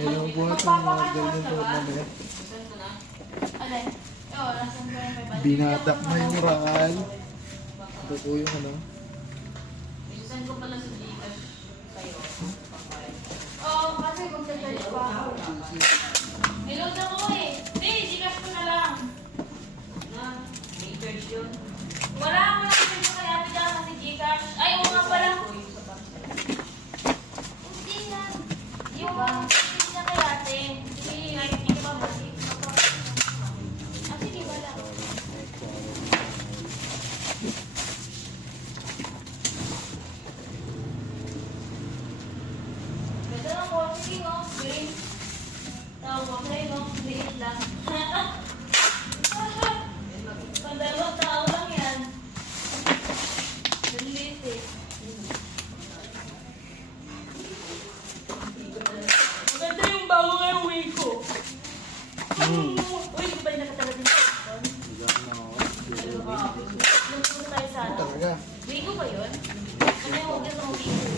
Kailangan buhat ang mga ganyan po mamaya. Alin? Oo, nasan ba yung 500? Binatak na yung moral. Ito po yung ano. Send ko pala sa Gcash sa'yo. Oo, kasi magsa-charge pa ako. Niload ako eh. Hindi, Gcash ko na lang. Na, may charge yun. Wala charge ko kaya bigla kasi Gcash. Ay, oo nga pala. Hindi yan. Yung hindi na kaya ate. Hindi ba ba? Ah, sige, wala. Ganda ng coffee, no? Green. Tawag mo sa'yo, no? Green lang. Pandalawang tao lang yan. Nalit eh. Maganda yung bago ngayong wig ko. Uy, di ba yung nakatagal din sa ito? Nagpunta tayo sa ano? Talaga. Wig ko ba yun? Ano yung hugas ng wig ko?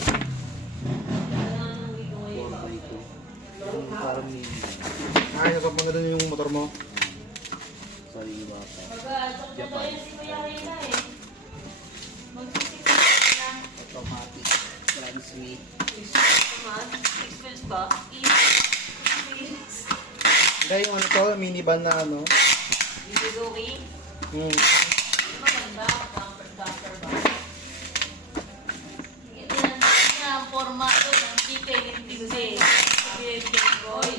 Parang ni... Nakakasap mo na doon yung motor mo. Sorry, bata. Pag-altok na tayo si Kuya Rina eh. Magsisimula na. Automatic transmit. Expense ba? Experience. Hindi, yung ano to, minivan na ano. Suzuki? Maganda. Dumper ba? Ito na ang formato ng PK-NTC. Boy.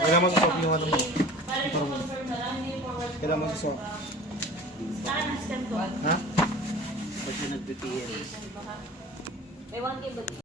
Kailangan masasok yung ano mo. Para i-confirm na lang, hindi forward. Kailangan masasok. Saan ang stem ko? Ha? Pag siya nag-BPM. May 1K ba?